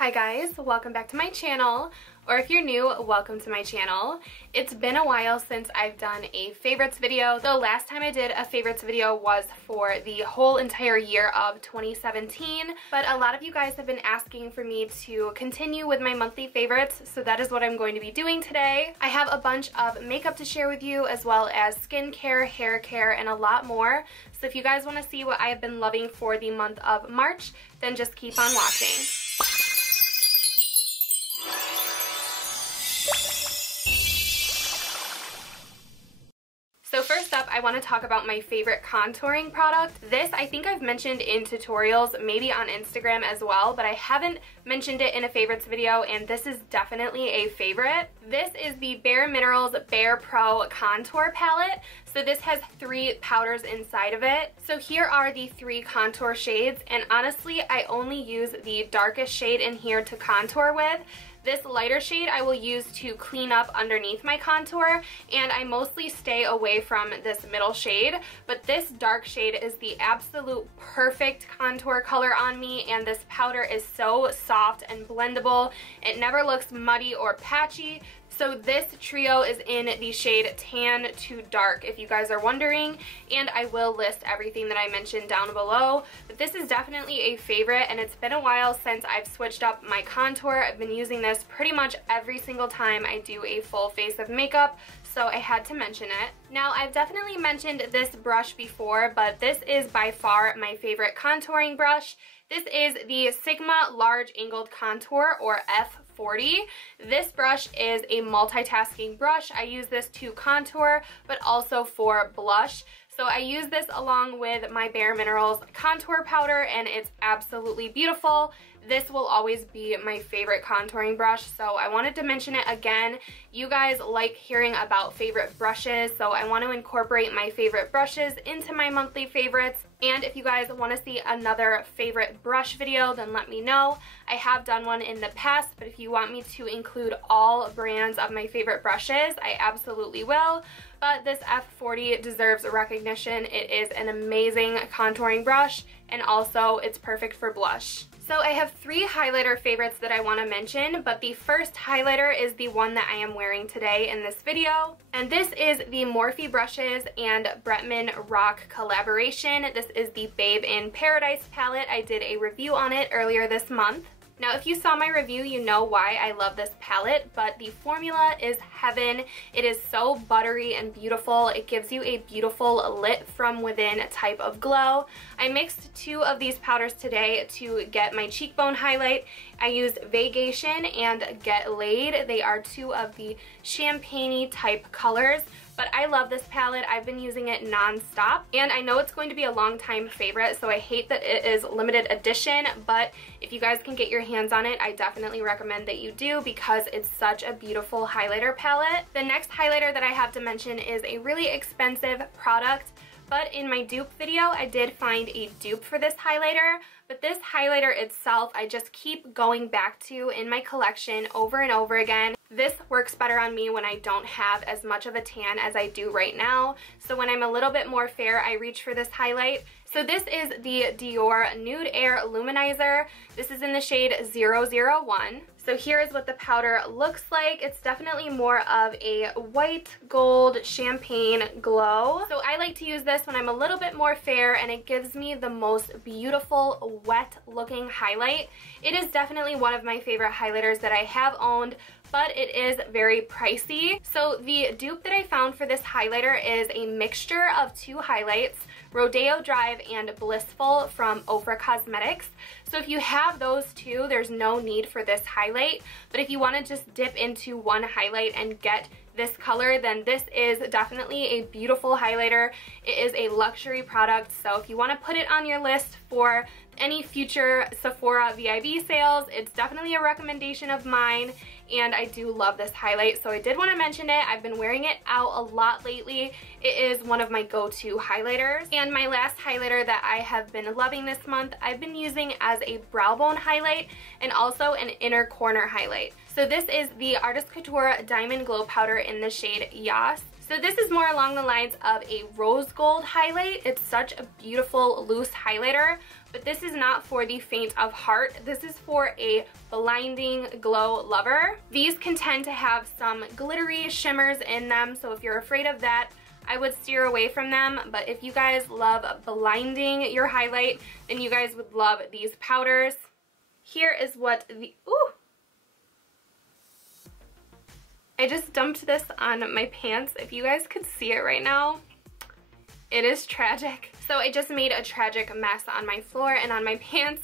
Hi guys, welcome back to my channel, or if you're new, welcome to my channel. It's been a while since I've done a favorites video. The last time I did a favorites video was for the whole entire year of 2017, but a lot of you guys have been asking for me to continue with my monthly favorites, so that is what I'm going to be doing today. I have a bunch of makeup to share with you, as well as skincare, hair care, and a lot more. So if you guys want to see what I have been loving for the month of March, then just keep on watching. So first up, I want to talk about my favorite contouring product. This I think I've mentioned in tutorials, maybe on Instagram as well, but I haven't mentioned it in a favorites video, and this is definitely a favorite. This is the Bare Minerals Bare Pro Contour Palette. So this has 3 powders inside of it. So here are the 3 contour shades, and honestly, I only use the darkest shade in here to contour with. This lighter shade I will use to clean up underneath my contour, and I mostly stay away from this middle shade, but this dark shade is the absolute perfect contour color on me, and this powder is so soft and blendable. It never looks muddy or patchy. So this trio is in the shade Tan to Dark, if you guys are wondering, and I will list everything that I mentioned down below. But this is definitely a favorite, and it's been a while since I've switched up my contour. I've been using this pretty much every single time I do a full face of makeup, so I had to mention it. Now, I've definitely mentioned this brush before, but this is by far my favorite contouring brush. This is the Sigma Large Angled Contour, or F40. This brush is a multitasking brush. I use this to contour, but also for blush. So I use this along with my Bare Minerals contour powder, and it's absolutely beautiful. This will always be my favorite contouring brush, so I wanted to mention it again. You guys like hearing about favorite brushes, so I want to incorporate my favorite brushes into my monthly favorites. And if you guys want to see another favorite brush video, then let me know. I have done one in the past, but if you want me to include all brands of my favorite brushes, I absolutely will. But this F40 deserves recognition. It is an amazing contouring brush, and also it's perfect for blush. So I have 3 highlighter favorites that I want to mention, but the first highlighter is the one that I am wearing today in this video. And this is the Morphe Brushes and Bretman Rock collaboration. This is the Babe in Paradise palette. I did a review on it earlier this month. Now, if you saw my review, you know why I love this palette, but the formula is heaven. It is so buttery and beautiful. It gives you a beautiful lit from within type of glow. I mixed 2 of these powders today to get my cheekbone highlight. I used Vacation and Get Laid. They are 2 of the champagne-y type colors. But I love this palette. I've been using it non-stop, and I know it's going to be a long time favorite, so I hate that it is limited edition, but if you guys can get your hands on it, I definitely recommend that you do, because it's such a beautiful highlighter palette. The next highlighter that I have to mention is a really expensive product, but in my dupe video, I did find a dupe for this highlighter. But this highlighter itself, I just keep going back to in my collection over and over again. This works better on me when I don't have as much of a tan as I do right now. So when I'm a little bit more fair, I reach for this highlight. So this is the Dior Nude Air Luminizer. This is in the shade 001. So here is what the powder looks like. It's definitely more of a white gold champagne glow. So I like to use this when I'm a little bit more fair, and it gives me the most beautiful wet looking highlight. It is definitely one of my favorite highlighters that I have owned, but it is very pricey. So the dupe that I found for this highlighter is a mixture of 2 highlights, Rodeo Drive and Blissful from Ofra Cosmetics. So if you have those 2, there's no need for this highlight, but if you want to just dip into one highlight and get this color, then this is definitely a beautiful highlighter. It is a luxury product, so if you want to put it on your list for any future Sephora VIB sales, it's definitely a recommendation of mine, and I do love this highlight, so I did want to mention it. I've been wearing it out a lot lately. It is one of my go-to highlighters. And my last highlighter that I have been loving this month, I've been using as a brow bone highlight and also an inner corner highlight. So this is the Artist Couture Diamond Glow Powder in the shade Yas. So this is more along the lines of a rose gold highlight. It's such a beautiful loose highlighter, but this is not for the faint of heart. This is for a blinding glow lover. These can tend to have some glittery shimmers in them, so if you're afraid of that, I would steer away from them. But if you guys love blinding your highlight, then you guys would love these powders. Here is what the, ooh! I just dumped this on my pants. If you guys could see it right now, it is tragic. So I just made a tragic mess on my floor and on my pants,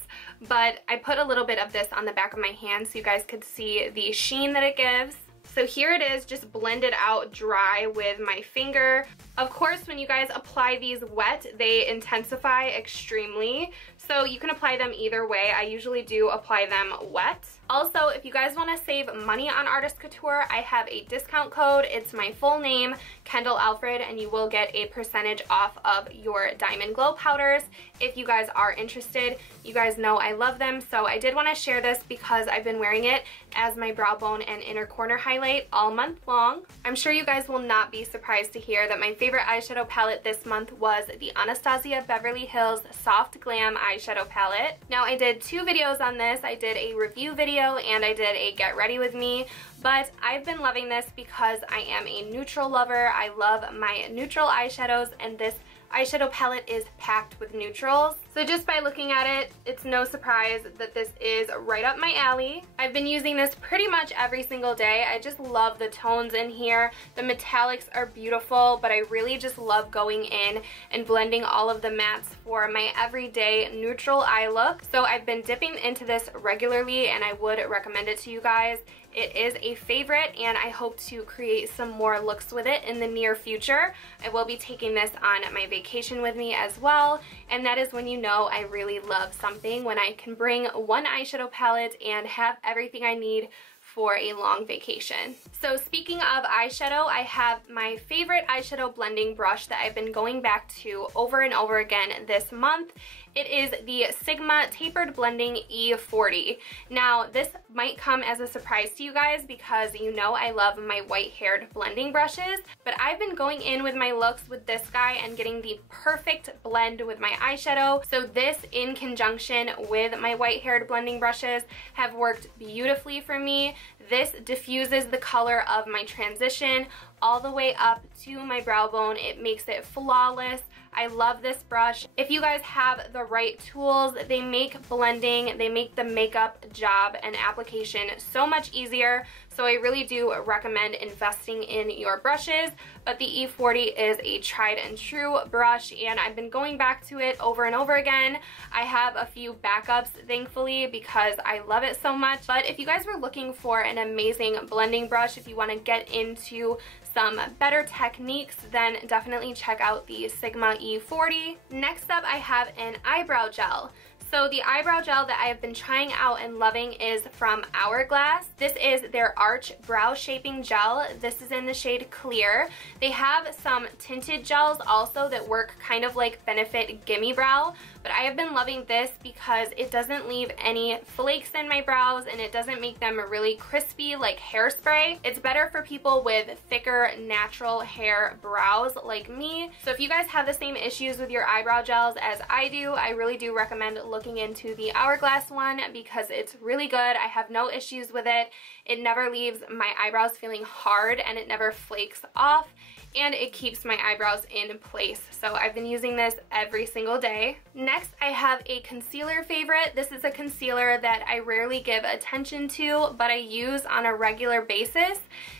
but I put a little bit of this on the back of my hand so you guys could see the sheen that it gives. So here it is, just blended out dry with my finger. Of course, when you guys apply these wet, they intensify extremely. So you can apply them either way. I usually do apply them wet. Also, if you guys want to save money on Artist Couture, I have a discount code. It's my full name, Kendall Alfred, and you will get a percentage off of your Diamond Glow powders if you guys are interested. You guys know I love them, so I did want to share this because I've been wearing it as my brow bone and inner corner highlight all month long. I'm sure you guys will not be surprised to hear that my favorite eyeshadow palette this month was the Anastasia Beverly Hills Soft Glam eyeshadow palette. Now, I did 2 videos on this. I did a review video and I did a get ready with me, but I've been loving this because I am a neutral lover. I love my neutral eyeshadows, and this eyeshadow palette is packed with neutrals. So just by looking at it, it's no surprise that this is right up my alley. I've been using this pretty much every single day. I just love the tones in here. The metallics are beautiful, but I really just love going in and blending all of the mattes for my everyday neutral eye look. So I've been dipping into this regularly, and I would recommend it to you guys. It is a favorite, and I hope to create some more looks with it in the near future. I will be taking this on my vacation with me as well, and that is when you know I really love something, when I can bring one eyeshadow palette and have everything I need for a long vacation. So speaking of eyeshadow, I have my favorite eyeshadow blending brush that I've been going back to over and over again this month. It is the Sigma Tapered Blending E40. Now, this might come as a surprise to you guys because you know I love my white-haired blending brushes, but I've been going in with my looks with this guy and getting the perfect blend with my eyeshadow. So this, in conjunction with my white-haired blending brushes, have worked beautifully for me. This diffuses the color of my transition all the way up to my brow bone. It makes it flawless. I love this brush. If you guys have the right tools, they make blending, they make the makeup job and application so much easier. So I really do recommend investing in your brushes, but the E40 is a tried and true brush, and I've been going back to it over and over again. I have a few backups, thankfully, because I love it so much. But if you guys were looking for an amazing blending brush, if you want to get into some better techniques, then definitely check out the Sigma E40. Next up, I have an eyebrow gel. So the eyebrow gel that I have been trying out and loving is from Hourglass. This is their Arch Brow Shaping Gel. This is in the shade Clear. They have some tinted gels also that work kind of like Benefit Gimme Brow, but I have been loving this because it doesn't leave any flakes in my brows and it doesn't make them really crispy like hairspray. It's better for people with thicker natural hair brows like me. So if you guys have the same issues with your eyebrow gels as I do, I really do recommend looking into the Hourglass one because it's really good. I have no issues with it. It never leaves my eyebrows feeling hard and it never flakes off, and it keeps my eyebrows in place. So I've been using this every single day. Next, I have a concealer favorite. This is a concealer that I rarely give attention to, but I use on a regular basis.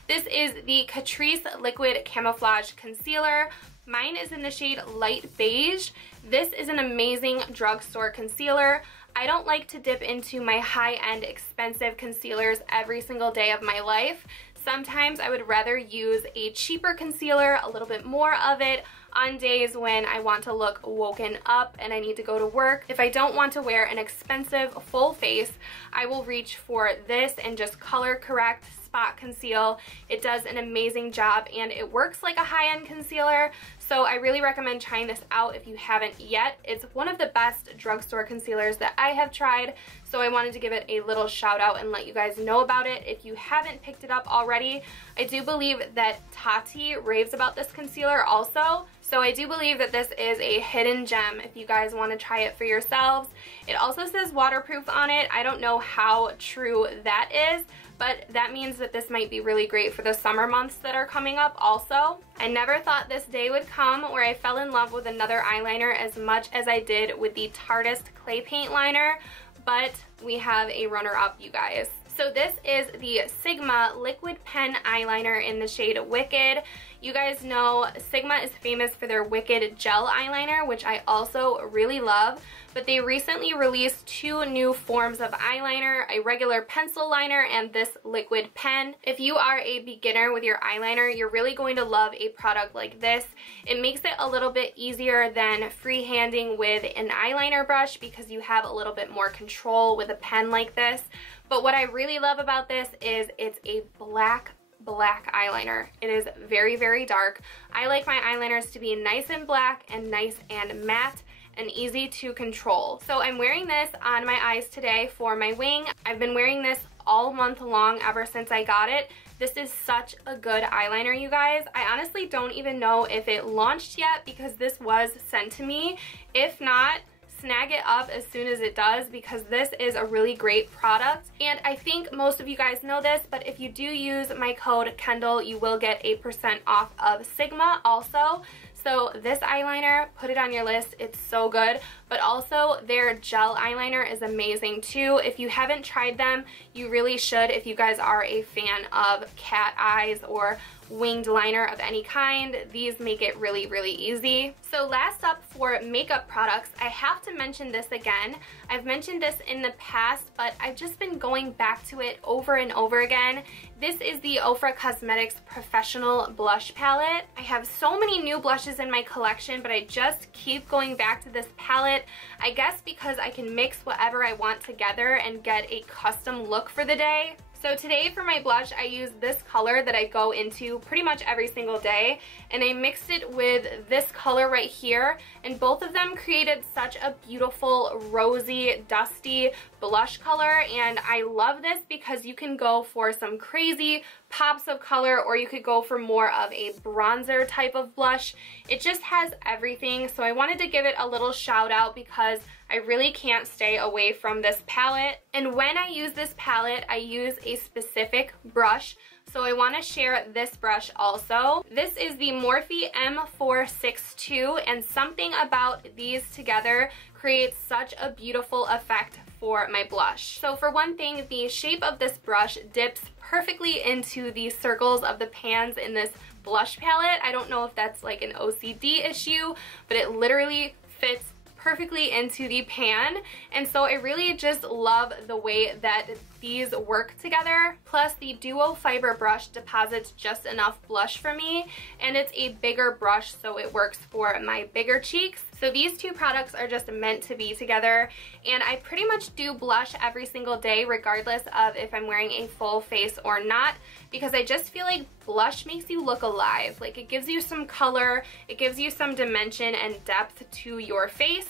This is the Catrice Liquid Camouflage Concealer. Mine is in the shade Light Beige. This is an amazing drugstore concealer. I don't like to dip into my high-end expensive concealers every single day of my life. Sometimes I would rather use a cheaper concealer, a little bit more of it, on days when I want to look woken up and I need to go to work. If I don't want to wear an expensive full face, I will reach for this and just color correct, spot conceal. It does an amazing job and it works like a high-end concealer. So I really recommend trying this out if you haven't yet. It's one of the best drugstore concealers that I have tried, so I wanted to give it a little shout out and let you guys know about it if you haven't picked it up already. I do believe that Tati raves about this concealer also, so I do believe that this is a hidden gem if you guys want to try it for yourselves. It also says waterproof on it. I don't know how true that is, but that means that this might be really great for the summer months that are coming up also. I never thought this day would come where I fell in love with another eyeliner as much as I did with the Tarteist Clay Paint Liner, but we have a runner-up, you guys. So this is the Sigma Liquid Pen Eyeliner in the shade Wicked. You guys know Sigma is famous for their Wicked Gel Eyeliner, which I also really love, but they recently released two new forms of eyeliner, a regular pencil liner and this liquid pen. If you are a beginner with your eyeliner, you're really going to love a product like this. It makes it a little bit easier than freehanding with an eyeliner brush because you have a little bit more control with a pen like this. But what I really love about this is it's a black eyeliner. It is very, very dark. I like my eyeliners to be nice and black and nice and matte and easy to control. So I'm wearing this on my eyes today for my wing. I've been wearing this all month long ever since I got it. This is such a good eyeliner, you guys. I honestly don't even know if it launched yet because this was sent to me. If not, snag it up as soon as it does because this is a really great product. And I think most of you guys know this, but if you do use my code Kendall, you will get 8% off of Sigma also. So this eyeliner, put it on your list. It's so good. But also their gel eyeliner is amazing too. If you haven't tried them, you really should if you guys are a fan of cat eyes or winged liner of any kind. These make it really, really easy. So last up for makeup products, I have to mention this again. I've mentioned this in the past, but I've just been going back to it over and over again. This is the Ofra Cosmetics Professional Blush Palette. I have so many new blushes in my collection, but I just keep going back to this palette. I guess because I can mix whatever I want together and get a custom look for the day. So today for my blush, I used this color that I go into pretty much every single day, and I mixed it with this color right here, and both of them created such a beautiful rosy, dusty blush color, and I love this because you can go for some crazy pops of color or you could go for more of a bronzer type of blush. It just has everything, so I wanted to give it a little shout out because I really can't stay away from this palette. And when I use this palette, I use a specific brush. So I want to share this brush also. This is the Morphe M462, and something about these together creates such a beautiful effect for my blush. So for one thing, the shape of this brush dips perfectly into the circles of the pans in this blush palette. I don't know if that's like an OCD issue, but it literally fits perfectly into the pan, and so I really just love the way that these work together. Plus the duo fiber brush deposits just enough blush for me, and it's a bigger brush so it works for my bigger cheeks. So these two products are just meant to be together, and I pretty much do blush every single day regardless of if I'm wearing a full face or not, because I just feel like blush makes you look alive. Like, it gives you some color, it gives you some dimension and depth to your face.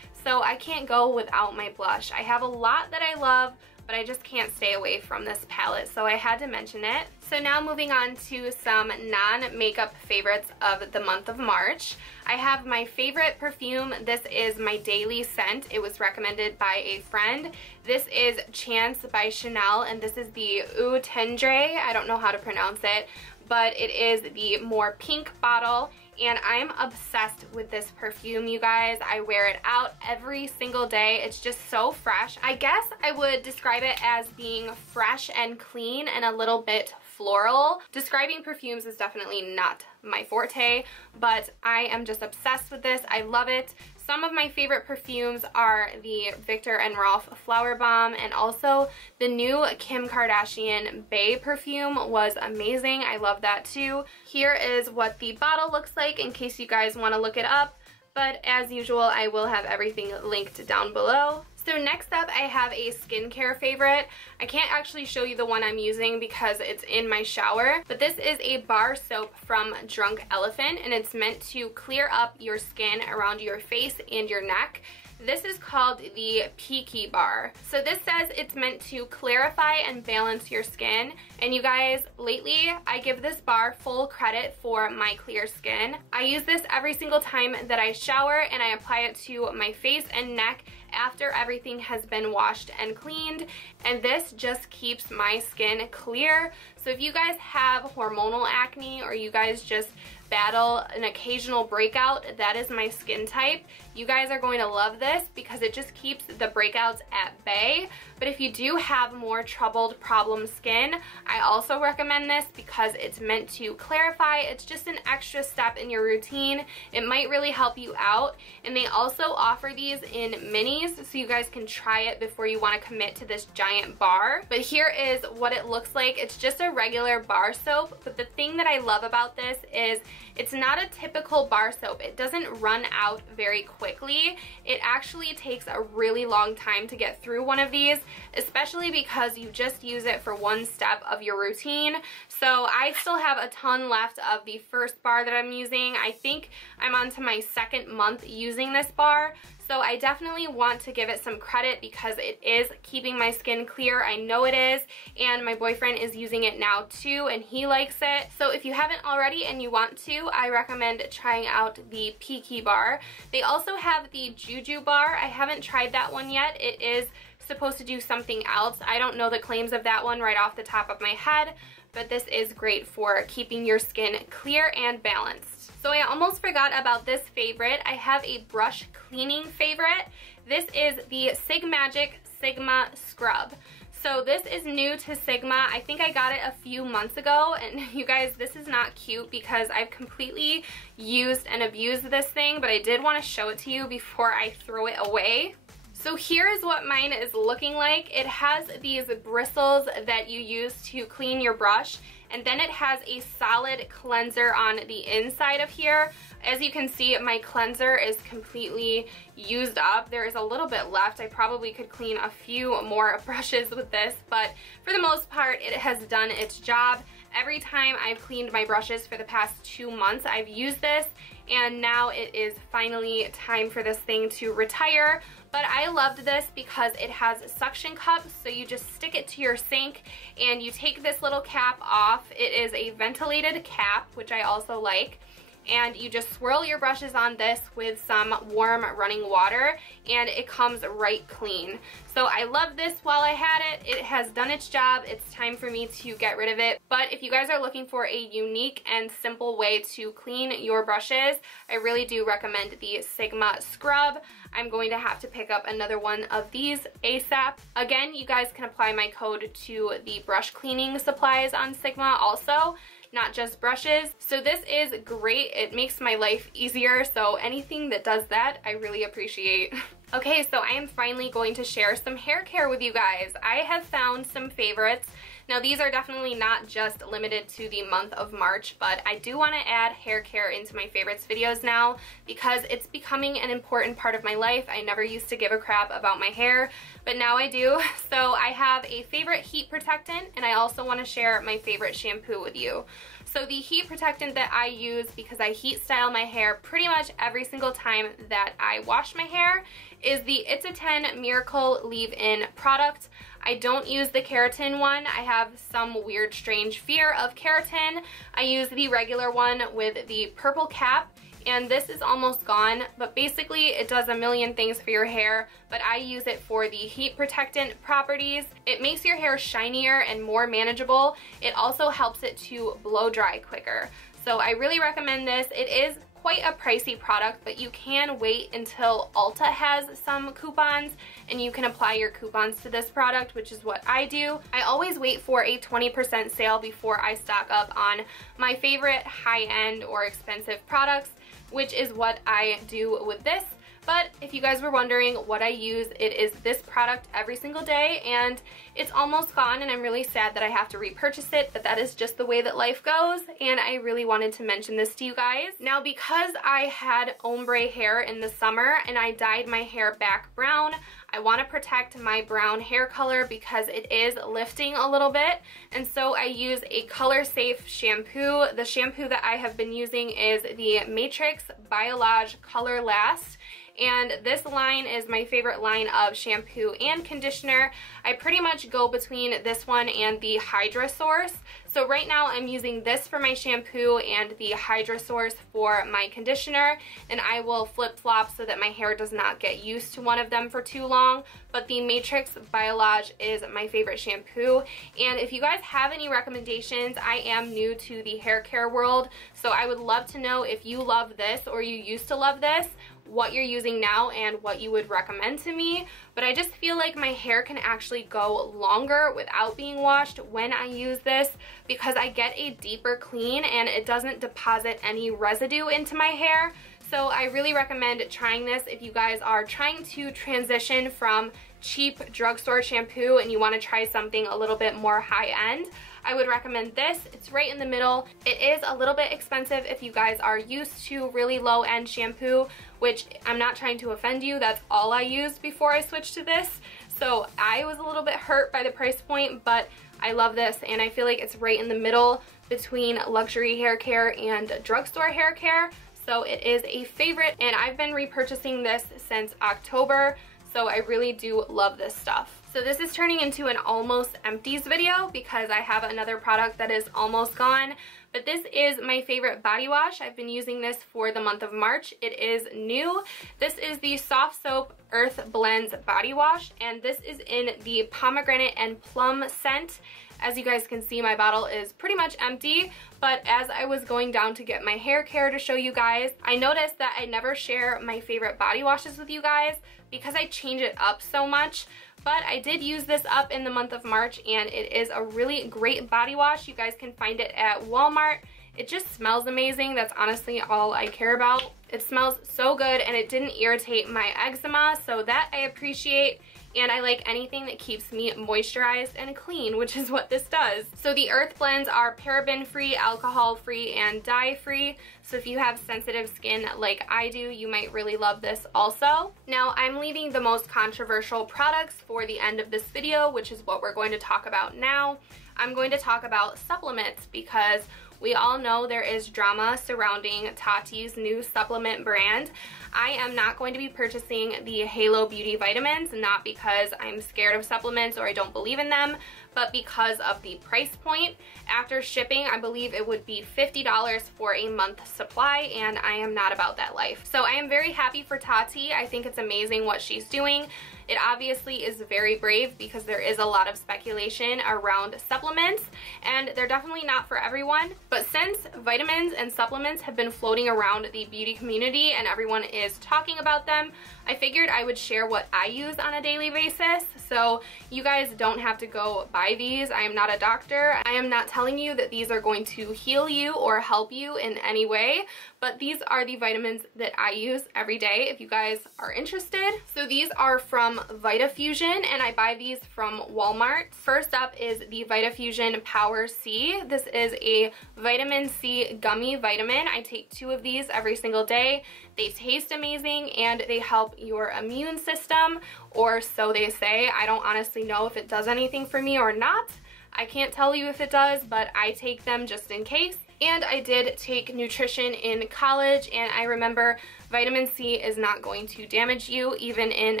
So I can't go without my blush. I have a lot that I love, but I just can't stay away from this palette, so I had to mention it. So now moving on to some non-makeup favorites of the month of March. I have my favorite perfume. This is my daily scent. It was recommended by a friend. This is Chance by Chanel, and this is the Eau Tendre. I don't know how to pronounce it, but it is the more pink bottle. And I'm obsessed with this perfume, you guys. I wear it out every single day. It's just so fresh. I guess I would describe it as being fresh and clean and a little bit floral. Describing perfumes is definitely not my forte, but I am just obsessed with this. I love it. Some of my favorite perfumes are the Viktor and Rolf Flower Bomb, and also the new Kim Kardashian Bae perfume was amazing. I love that too. Here is what the bottle looks like in case you guys want to look it up. But as usual, I will have everything linked down below. So next up, I have a skincare favorite. I can't actually show you the one I'm using because it's in my shower, but this is a bar soap from Drunk Elephant, and it's meant to clear up your skin around your face and your neck. This is called the Peaky Bar. So this says it's meant to clarify and balance your skin. And you guys, lately I give this bar full credit for my clear skin. I use this every single time that I shower, and I apply it to my face and neck after everything has been washed and cleaned, and this just keeps my skin clear. So if you guys have hormonal acne, or you guys just battle an occasional breakout, that is my skin type, you guys are going to love this because it just keeps the breakouts at bay. But if you do have more troubled problem skin, I also recommend this because it's meant to clarify. It's just an extra step in your routine. It might really help you out. And they also offer these in minis, so you guys can try it before you want to commit to this giant bar. But here is what it looks like. It's just a regular bar soap, but the thing that I love about this is it's not a typical bar soap. It doesn't run out very quickly. It actually takes a really long time to get through one of these, especially because you just use it for one step of your routine. So I still have a ton left of the first bar that I'm using. I think I'm on to my second month using this bar. So I definitely want to give it some credit because it is keeping my skin clear. I know it is, and my boyfriend is using it now too, and he likes it. So if you haven't already and you want to, I recommend trying out the Peaky Bar. They also have the Juju Bar. I haven't tried that one yet. It is supposed to do something else. I don't know the claims of that one right off the top of my head, but this is great for keeping your skin clear and balanced. So I almost forgot about this favorite. I have a brush cleaning favorite. This is the Sigmagic Sigma Scrub. So this is new to Sigma. I think I got it a few months ago, and you guys, this is not cute because I've completely used and abused this thing, but I did want to show it to you before I throw it away. So here is what mine is looking like. It has these bristles that you use to clean your brush, and then it has a solid cleanser on the inside of here. As you can see, my cleanser is completely used up. There is a little bit left. I probably could clean a few more brushes with this, but for the most part, it has done its job. Every time I've cleaned my brushes for the past 2 months, I've used this, and now it is finally time for this thing to retire. But I loved this because it has suction cups, so you just stick it to your sink and you take this little cap off. It is a ventilated cap, which I also like. And you just swirl your brushes on this with some warm running water, and it comes right clean. So I love this while I had it. It has done its job. It's time for me to get rid of it. But if you guys are looking for a unique and simple way to clean your brushes, I really do recommend the Sigma Scrub. I'm going to have to pick up another one of these ASAP. Again, you guys can apply my code to the brush cleaning supplies on Sigma also, not just brushes. So this is great. It makes my life easier, so anything that does that, I really appreciate. Okay, so I am finally going to share some hair care with you guys. I have found some favorites. Now these are definitely not just limited to the month of March, but I do want to add hair care into my favorites videos now because it's becoming an important part of my life. I never used to give a crap about my hair, but now I do. So I have a favorite heat protectant, and I also want to share my favorite shampoo with you. So the heat protectant that I use, because I heat style my hair pretty much every single time that I wash my hair, is the It's a 10 Miracle Leave-In product. I don't use the keratin one. I have some weird, strange fear of keratin. I use the regular one with the purple cap, and this is almost gone, but basically it does a million things for your hair, but I use it for the heat protectant properties. It makes your hair shinier and more manageable. It also helps it to blow dry quicker. So I really recommend this. It is quite a pricey product, but you can wait until Ulta has some coupons and you can apply your coupons to this product, which is what I do. I always wait for a 20% sale before I stock up on my favorite high-end or expensive products, which is what I do with this. But if you guys were wondering what I use, it is this product every single day, and it's almost gone, and I'm really sad that I have to repurchase it, but that is just the way that life goes, and I really wanted to mention this to you guys. Now, because I had ombre hair in the summer and I dyed my hair back brown, I want to protect my brown hair color because it is lifting a little bit, and so I use a color safe shampoo. The shampoo that I have been using is the Matrix Biolage Color Last, and this line is my favorite line of shampoo and conditioner. I pretty much go between this one and the Hydra Source. So right now I'm using this for my shampoo and the Hydra Source for my conditioner, and I will flip-flop so that my hair does not get used to one of them for too long. But the Matrix Biolage is my favorite shampoo, and if you guys have any recommendations, I am new to the hair care world, so I would love to know if you love this or you used to love this, what you're using now and what you would recommend to me. But I just feel like my hair can actually go longer without being washed when I use this, because I get a deeper clean and it doesn't deposit any residue into my hair. So I really recommend trying this if you guys are trying to transition from cheap drugstore shampoo and you want to try something a little bit more high-end. I would recommend this. It's right in the middle. It is a little bit expensive if you guys are used to really low-end shampoo, which I'm not trying to offend you. That's all I used before I switched to this. So I was a little bit hurt by the price point, but I love this, and I feel like it's right in the middle between luxury hair care and drugstore hair care. So it is a favorite, and I've been repurchasing this since October, so I really do love this stuff. So this is turning into an almost empties video because I have another product that is almost gone, but this is my favorite body wash. I've been using this for the month of March. It is new. This is the SoftSoap Earth Blends Body Wash, and this is in the Pomegranate and Plum scent. As you guys can see, my bottle is pretty much empty, but as I was going down to get my hair care to show you guys, I noticed that I never share my favorite body washes with you guys because I change it up so much. But I did use this up in the month of March, and it is a really great body wash. You guys can find it at Walmart. It just smells amazing. That's honestly all I care about. It smells so good, and it didn't irritate my eczema, so that I appreciate. And I like anything that keeps me moisturized and clean, which is what this does. So the Earth Blends are paraben-free, alcohol-free, and dye-free. So if you have sensitive skin like I do, you might really love this also. Now I'm leaving the most controversial products for the end of this video, which is what we're going to talk about now. I'm going to talk about supplements because we all know there is drama surrounding Tati's new supplement brand. I am not going to be purchasing the Halo Beauty Vitamins, not because I'm scared of supplements or I don't believe in them, but because of the price point. After shipping, I believe it would be $50 for a month's supply, and I am not about that life. So I am very happy for Tati. I think it's amazing what she's doing. It obviously is very brave because there is a lot of speculation around supplements, and they're definitely not for everyone. But since vitamins and supplements have been floating around the beauty community and everyone is talking about them, I figured I would share what I use on a daily basis. So you guys don't have to go buy these. I am not a doctor. I am not telling you that these are going to heal you or help you in any way, but these are the vitamins that I use every day if you guys are interested. So these are from VitaFusion, and I buy these from Walmart. First up is the VitaFusion Power C. This is a vitamin C gummy vitamin. I take 2 of these every single day. They taste amazing and they help your immune system, or so they say. I don't honestly know if it does anything for me or not. I can't tell you if it does, but I take them just in case. And I did take nutrition in college, and I remember vitamin C is not going to damage you even in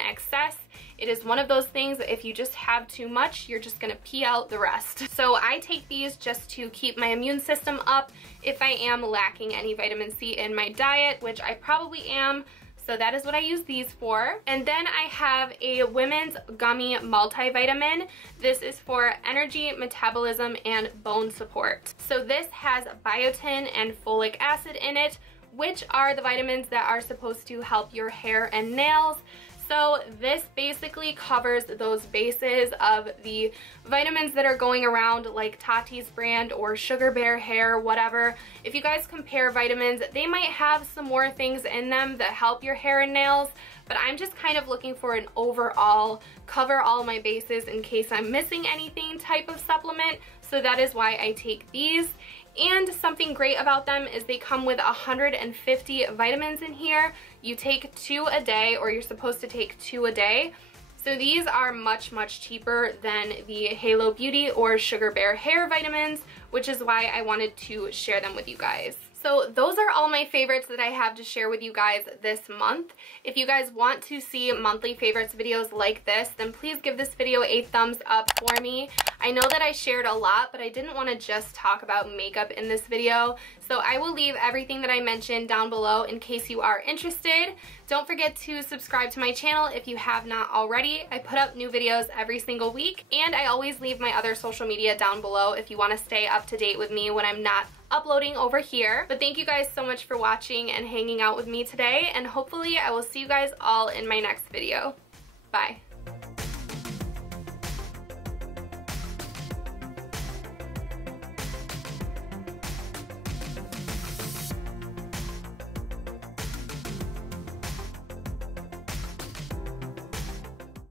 excess. It is one of those things that if you just have too much, you're just gonna pee out the rest. So I take these just to keep my immune system up if I am lacking any vitamin C in my diet, which I probably am. So that is what I use these for. And then I have a women's gummy multivitamin. This is for energy, metabolism, and bone support. So this has biotin and folic acid in it, which are the vitamins that are supposed to help your hair and nails. So this basically covers those bases of the vitamins that are going around, like Tati's brand or Sugar Bear Hair, whatever. If you guys compare vitamins, they might have some more things in them that help your hair and nails, but I'm just kind of looking for an overall cover all my bases in case I'm missing anything type of supplement. So that is why I take these. And something great about them is they come with 150 vitamins in here. You take 2 a day, or you're supposed to take 2 a day. So these are much, much cheaper than the Halo Beauty or Sugar Bear hair vitamins, which is why I wanted to share them with you guys. So those are all my favorites that I have to share with you guys this month. If you guys want to see monthly favorites videos like this, then please give this video a thumbs up for me. I know that I shared a lot, but I didn't want to just talk about makeup in this video. So I will leave everything that I mentioned down below in case you are interested. Don't forget to subscribe to my channel if you have not already. I put up new videos every single week, and I always leave my other social media down below if you want to stay up to date with me when I'm not uploading over here. But thank you guys so much for watching and hanging out with me today, and hopefully I will see you guys all in my next video. Bye.